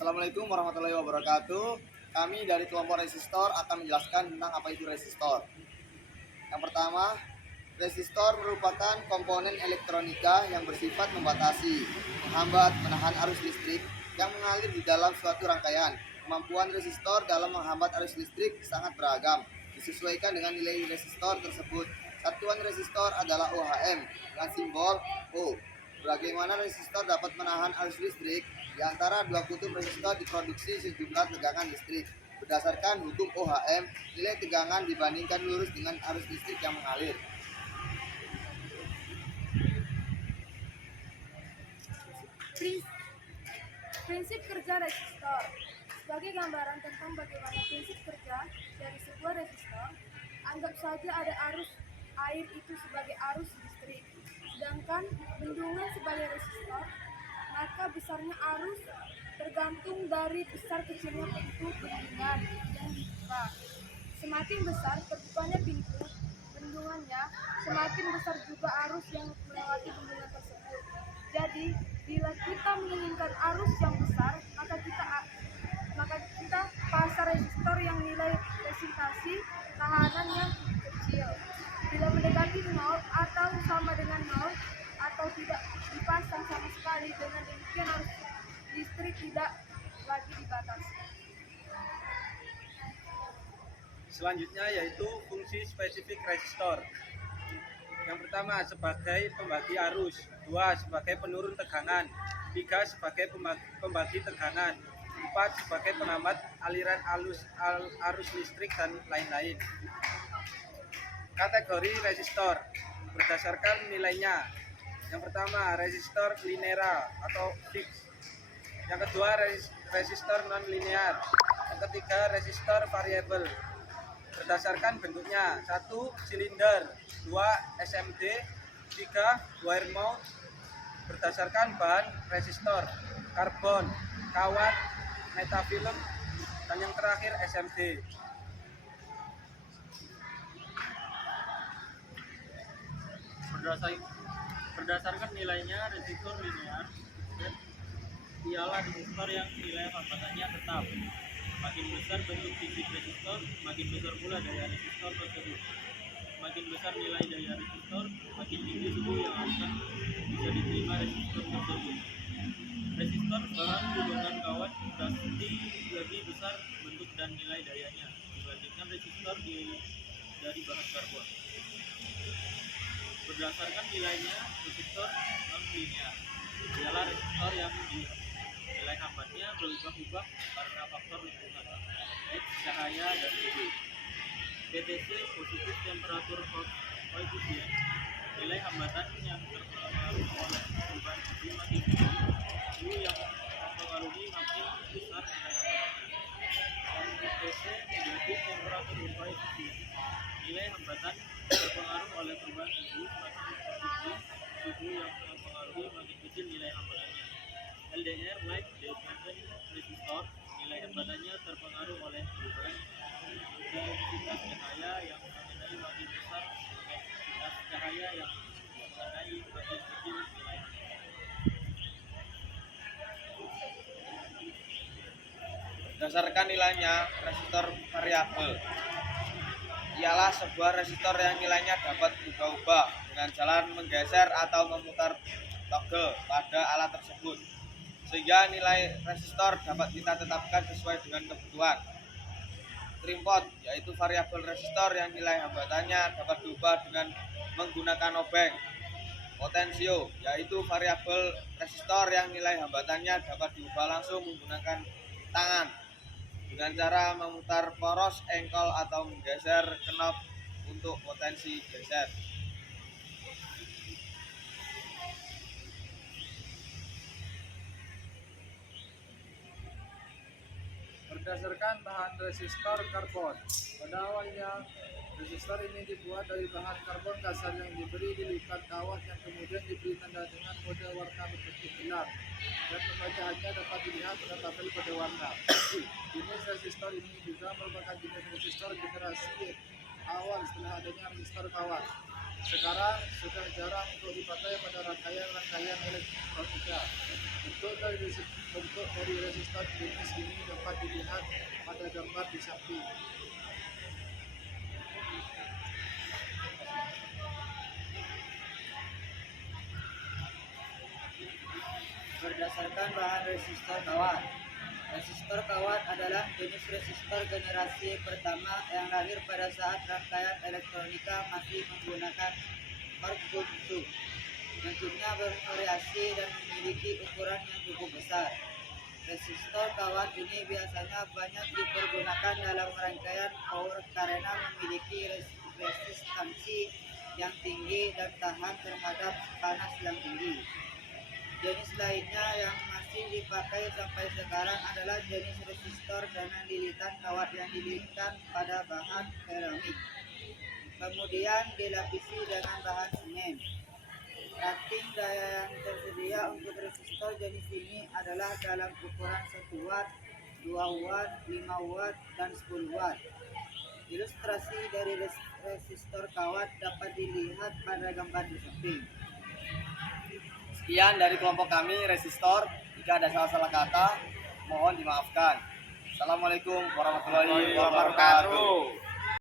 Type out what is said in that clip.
Assalamualaikum warahmatullahi wabarakatuh. Kami dari kelompok resistor akan menjelaskan tentang apa itu resistor. Yang pertama, resistor merupakan komponen elektronika yang bersifat membatasi, menghambat, menahan arus listrik yang mengalir di dalam suatu rangkaian. Kemampuan resistor dalam menghambat arus listrik sangat beragam, disesuaikan dengan nilai resistor tersebut. Satuan resistor adalah ohm dengan simbol O. Bagaimana resistor dapat menahan arus listrik? Di antara dua kutub resistor diproduksi sejumlah tegangan listrik. Berdasarkan hukum OHM, nilai tegangan dibandingkan lurus dengan arus listrik yang mengalir. Prinsip kerja resistor. Sebagai gambaran tentang bagaimana prinsip kerja dari sebuah resistor, anggap saja ada arus air itu sebagai arus listrik, sedangkan bendungan sebagai resistor, maka besarnya arus tergantung dari besar kecilnya pintu bendungan yang dibuka. Semakin besar terbukanya pintu bendungannya, semakin besar juga arus yang melewati bendungan tersebut. Jadi, bila kita menginginkan arus yang besar, maka kita pasang resistor yang nilai resistasi tahanannya kecil. Bila mendekati 0 atau sama dengan 0 atau tidak dipasang sama sekali, dengan demikian arus listrik tidak lagi dibatasi. Selanjutnya yaitu fungsi spesifik resistor. Yang pertama sebagai pembagi arus, dua sebagai penurun tegangan, tiga sebagai pembagi tegangan, empat sebagai penghambat aliran arus listrik dan lain-lain. Kategori resistor berdasarkan nilainya. Yang pertama resistor linear atau fix. Yang kedua resistor non linear. Yang ketiga resistor variabel. Berdasarkan bentuknya, 1 silinder, 2 SMD, 3 wire mount. Berdasarkan bahan resistor, karbon, kawat, metafilm, dan yang terakhir SMD. Berdasarkan nilainya, resistor linear ialah resistor yang nilai hambatannya tetap. Makin besar bentuk fisik resistor, makin besar pula daya resistor tersebut. Makin besar nilai daya resistor, makin tinggi suhu yang akan bisa diterima resistor tersebut. Resistor bahan gulungan kawat pasti lebih besar bentuk dan nilai dayanya dibandingkan resistor dari bahan karbon. Berdasarkan nilainya, resistor non linear ialah resistor yang nilai hambatnya berubah-ubah karena faktor lingkungan, X, cahaya, dan UV. PTC positif temperatur koefisien, nilai hambatan yang terpengaruh oleh perubahan suhu makin tinggi, U yang mempengaruhi makin besar nilai hambatannya. PTC negatif temperatur koefisien, nilai hambatan terpengaruh oleh perubahan suhu makin tinggi, suhu yang mempengaruhi makin kecil nilai hambatannya. LDR light dependent resistor, nilai hambatannya terpengaruh oleh perubahan intensitas cahaya yang mengenai makin besar intensitas cahaya yang mengenai makin kecil nilai hambatannya. Berdasarkan nilainya, resistor variabel ialah sebuah resistor yang nilainya dapat berubah-ubah dengan jalan menggeser atau memutar toggle pada alat tersebut, sehingga nilai resistor dapat kita tetapkan sesuai dengan kebutuhan. Trimpot yaitu variabel resistor yang nilai hambatannya dapat diubah dengan menggunakan obeng. Potensio yaitu variabel resistor yang nilai hambatannya dapat diubah langsung menggunakan tangan dengan cara memutar poros engkol atau menggeser knob untuk potensi geser. Berdasarkan bahan resistor karbon, pada awalnya resistor ini dibuat dari bahan karbon kasar yang diberi dilipat kawat yang kemudian diberi tanda dengan kode warna berbentuk gelar, dan pembacaannya dapat dilihat pada tabel kode warna. Jenis resistor ini juga merupakan jenis resistor generasi awal setelah adanya resistor kawat. Sekarang sudah jarang untuk dipakai pada rangkaian elektronika. Bentuk dari resistor kawat jenis ini dapat dilihat pada gambar di samping. Berdasarkan bahan resistor kawat. Resistor kawat adalah jenis resistor generasi pertama yang lahir pada saat rangkaian elektronika masih menggunakan arc buntu. Bentuknya bervariasi dan memiliki ukuran yang cukup besar. Resistor kawat ini biasanya banyak dipergunakan dalam rangkaian power karena memiliki resistansi yang tinggi dan tahan terhadap panas yang tinggi. Jenis lainnya yang masih dipakai sampai sekarang adalah jenis resistor dengan lilitan kawat yang dililitkan pada bahan keramik, kemudian dilapisi dengan bahan semen. Rating daya yang tersedia untuk resistor jenis ini adalah dalam ukuran 1 watt, 2 watt, 5 watt, dan 10 watt. Ilustrasi dari resistor kawat dapat dilihat pada gambar di samping. Sekian dari kelompok kami resistor. Jika ada salah-salah kata, mohon dimaafkan. Assalamualaikum warahmatullahi wabarakatuh.